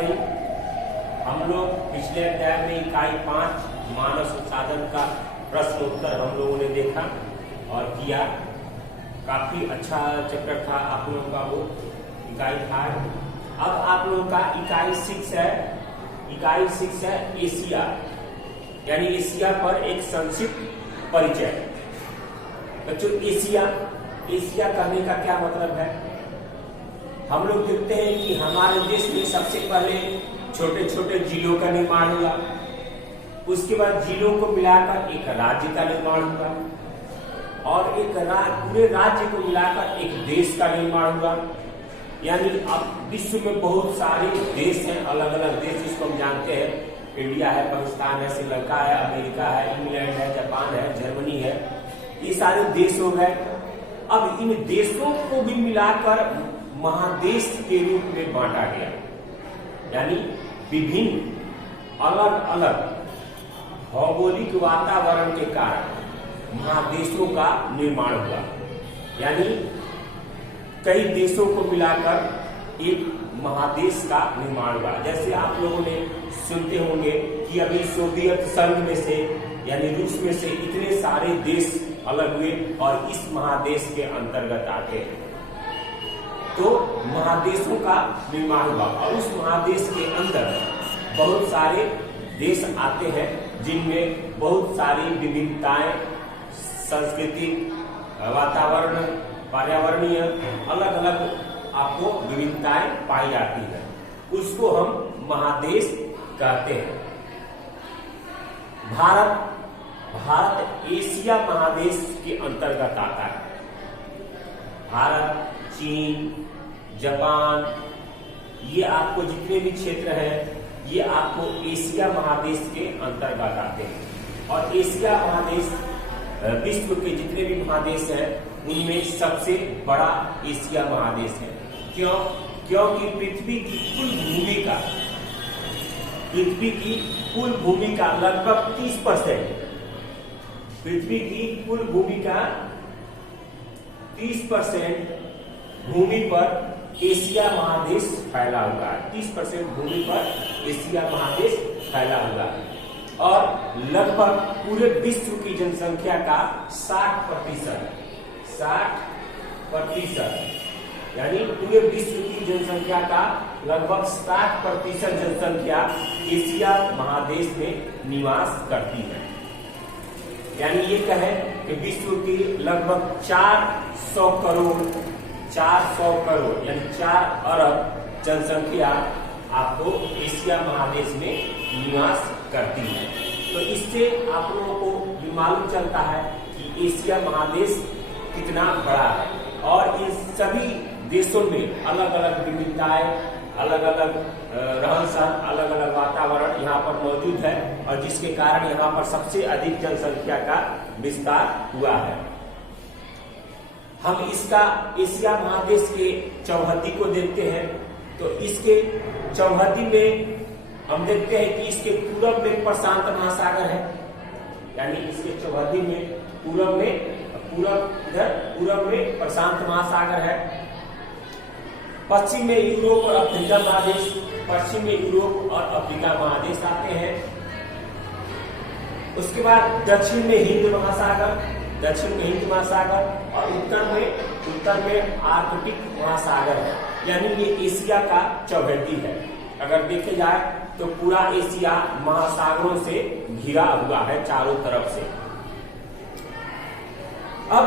Morning. हम लोग पिछले अध्याय में इकाई 5 मानव संसाधन का प्रश्न उत्तर हम लोगों ने देखा और किया। काफी अच्छा चैप्टर था आप लोगों का वो इकाई 5। अब आप लोगों का इकाई 6 है। इकाई 6 है एशिया, यानी एशिया पर एक संक्षिप्त परिचय। बच्चों एशिया कहने का क्या मतलब है? हम लोग देखते हैं कि हमारे देश में सबसे पहले छोटे छोटे जिलों का निर्माण हुआ, उसके बाद जिलों को मिलाकर एक राज्य का निर्माण हुआ और एक पूरे राज्य को मिलाकर एक देश का निर्माण हुआ। यानी अब विश्व में बहुत सारे देश हैं, अलग अलग देश जिसको हम जानते हैं। इंडिया है, पाकिस्तान है, श्रीलंका है, अमेरिका है, इंग्लैंड है, जापान है, जर्मनी है, ये सारे देश हो गए। अब इन देशों को भी मिलाकर महादेश के रूप में बांटा गया, यानी विभिन्न अलग अलग भौगोलिक वातावरण के कारण महादेशों का निर्माण हुआ। यानी कई देशों को मिलाकर एक महादेश का निर्माण हुआ। जैसे आप लोगों ने सुनते होंगे कि अभी सोवियत संघ में से यानी रूस में से इतने सारे देश अलग हुए और इस महादेश के अंतर्गत आते हैं, तो महादेशों का निर्माण हुआ और उस महादेश के अंदर बहुत सारे देश आते हैं जिनमें बहुत सारी विविधताएं, सांस्कृतिक, वातावरण, पर्यावरणीय अलग अलग आपको विविधताएं पाई जाती है। उसको हम महादेश कहते हैं। भारत एशिया महादेश के अंतर्गत आता है। भारत, चीन, जापान, ये आपको जितने भी क्षेत्र हैं ये आपको एशिया महादेश के अंतर्गत आते हैं। और एशिया महादेश विश्व के जितने भी महादेश हैं उनमें सबसे बड़ा एशिया महादेश है। क्यों? क्योंकि पृथ्वी की कुल भूमि का लगभग 30%, पृथ्वी की कुल भूमि का 30% भूमि पर एशिया महादेश फैला हुआ है। 30% भूमि पर एशिया महादेश फैला हुआ है और लगभग पूरे विश्व की जनसंख्या का 60%, यानी पूरे विश्व की जनसंख्या का लगभग 60% जनसंख्या एशिया महादेश में निवास करती है। यानी ये कहें कि विश्व की लगभग 400 करोड़ यानी 4 अरब जनसंख्या आपको एशिया महादेश में निवास करती है। तो इससे आप लोगों को ये मालूम चलता है कि एशिया महादेश कितना बड़ा है और इन सभी देशों में अलग अलग विविधताएं, अलग अलग रहन सहन, अलग अलग वातावरण यहाँ पर मौजूद है और जिसके कारण यहाँ पर सबसे अधिक जनसंख्या का विस्तार हुआ है। हम इसका एशिया महादेश के चौहद्दी को देखते हैं तो इसके चौहद्दी में हम देखते हैं कि इसके पूरब में प्रशांत महासागर है, यानी इसके चौहद्दी में पूरब में प्रशांत महासागर है। पश्चिम में यूरोप और अफ्रीका महादेश, पश्चिम में यूरोप और अफ्रीका महादेश आते हैं। उसके बाद दक्षिण में हिंद महासागर और उत्तर में आर्कटिक महासागर है। यानी ये एशिया का चौहद्दी है। अगर देखे जाए तो पूरा एशिया महासागरों से घिरा हुआ है चारों तरफ से। अब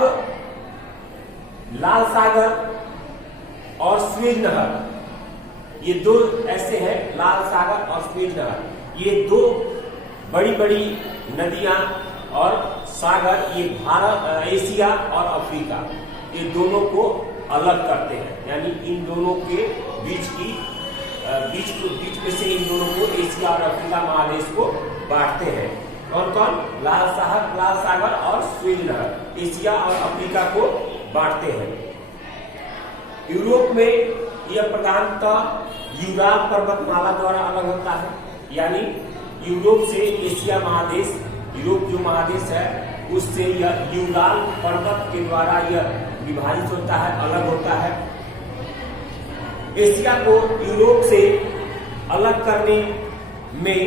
लाल सागर और स्वेज नहर, ये दो ऐसे हैं, लाल सागर और स्वेज नहर, ये दो बड़ी बड़ी नदियां और सागर ये भारत, एशिया और अफ्रीका, ये दोनों को अलग करते हैं। यानी इन दोनों के बीच में से इन दोनों को एशिया और अफ्रीका महादेश को बांटते हैं। कौन कौन? लाल सागर और स्वेज नहर एशिया और अफ्रीका को बांटते हैं। यूरोप में यह प्रधानतः यूराल पर्वतमाला द्वारा अलग होता है। यानी यूरोप से एशिया महादेश, यूरोप जो महादेश है उससे यह यूराल पर्वत के द्वारा यह विभाजित होता है, अलग होता है। एशिया को यूरोप से अलग करने में,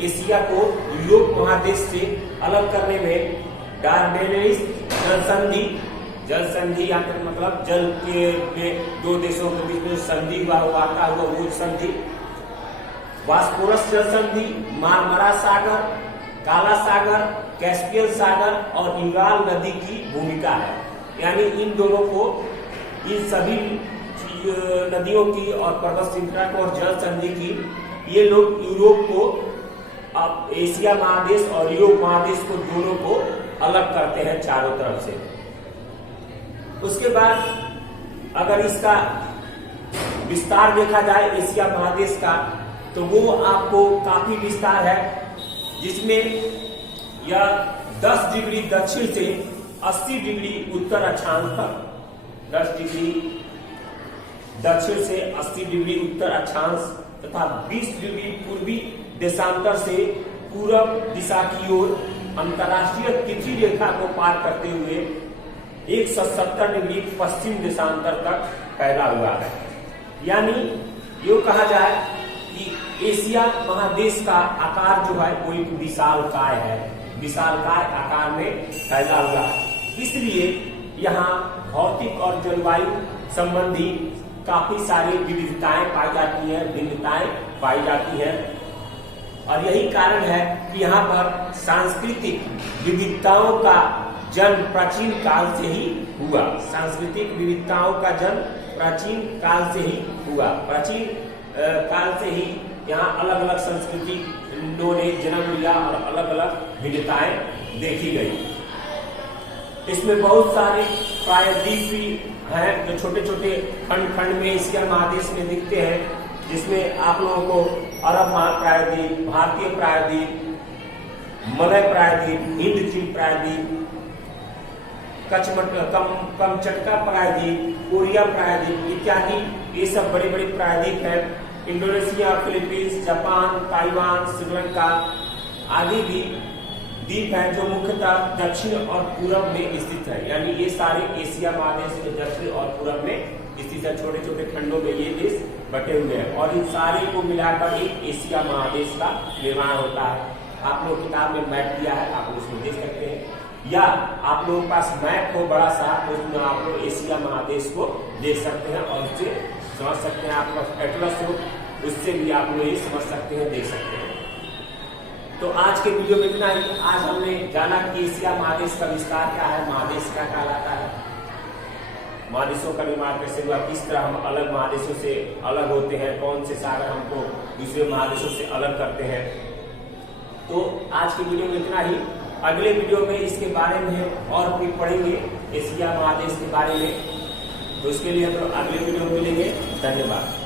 एशिया को यूरोप महादेश से अलग करने में डार्डेनेलिस जल संधि या फिर मतलब जल के में दो देशों के बीच में संधि हुआ आता हुआ वो संधि, बॉस्फोरस जल संधि, मारमरा सागर, काला सागर, कैस्पियन सागर और इंगाल नदी की भूमिका है। यानी इन दोनों को, इन सभी नदियों की और पर्वत श्रृंखला को और जल संधि की, ये लोग यूरोप को, अब एशिया महादेश और यूरोप महादेश को दोनों को अलग करते हैं चारों तरफ से। उसके बाद अगर इसका विस्तार देखा जाए एशिया महादेश का, तो वो आपको काफी विस्तार है, जिसमें यह 10 डिग्री दक्षिण से 80 डिग्री उत्तर अक्षांश तक, 10 डिग्री दक्षिण से 80 डिग्री उत्तर अक्षांश तथा 20 डिग्री पूर्वी देशांतर से पूरब दिशा की ओर अंतरराष्ट्रीय तिथि रेखा को पार करते हुए 170 डिग्री पश्चिम देशांतर तक फैला हुआ है। यानी यो कहा जाए कि एशिया महादेश का आकार जो है वो एक विशालकाय है, विशालकाय आकार में फैला हुआ है। इसलिए यहाँ भौतिक और जलवायु संबंधी काफी सारी विविधताएं पाई जाती हैं, भिन्नताएं पाई जाती हैं, और यही कारण है कि यहाँ पर सांस्कृतिक विविधताओं का जन्म प्राचीन काल से ही हुआ। सांस्कृतिक विविधताओं का जन्म प्राचीन काल से ही हुआ। प्राचीन काल से ही यहाँ अलग अलग संस्कृति ने जन्म लिया और अलग अलग भिन्नताएं देखी गई। इसमें बहुत सारे प्रायद्वीप भी हैं जो छोटे छोटे खंड खंड में एशिया महादेश में दिखते हैं, जिसमें आप लोगों को अरब प्रायद्वीप, भारतीय प्रायद्वीप, मलय प्रायद्वीप, हिंद चीन प्रायद्वीप, कमचटका प्रायद्वीप, कोरिया प्रायद्वीप इत्यादि, ये सब बड़े बड़े प्रायद्वीप हैं। Indonesia, Philippines, Japan, Taiwan, Sri Lanka आदि भी द्वीप हैं जो मुख्यतः दक्षिण और पूरब में स्थित है। यानी ये सारे एशिया महादेश के दक्षिण और पूरब में स्थित है। छोटे छोटे खंडों में ये देश बटे हुए हैं और इन सारे को मिलाकर एक एशिया महादेश का निर्माण होता है। आप लोग किताब में मैप दिया है, आप उसमें देख सकते हैं, या आप लोगों के पास मैप हो बड़ा सा तो उसमें आप लोग एशिया महादेश को देख सकते हैं और उससे समझ सकते हैं। आपका एटलस हो उससे भी आप लोग ये समझ सकते हैं, देख सकते हैं। तो आज के वीडियो में इतना ही। आज हमने जाना कि एशिया महादेश का विस्तार क्या है, महादेश क्या कहलाता है, महादेशों का निर्माण कैसे हुआ, किस तरह हम अलग महादेशों से अलग होते हैं, कौन से सागर हमको दूसरे महादेशों से अलग करते हैं। तो आज के वीडियो में इतना ही। अगले वीडियो में इसके बारे में और भी पढ़ेंगे, एशिया महादेश के बारे में। तो इसके लिए हम अगले वीडियो में मिलेंगे। धन्यवाद।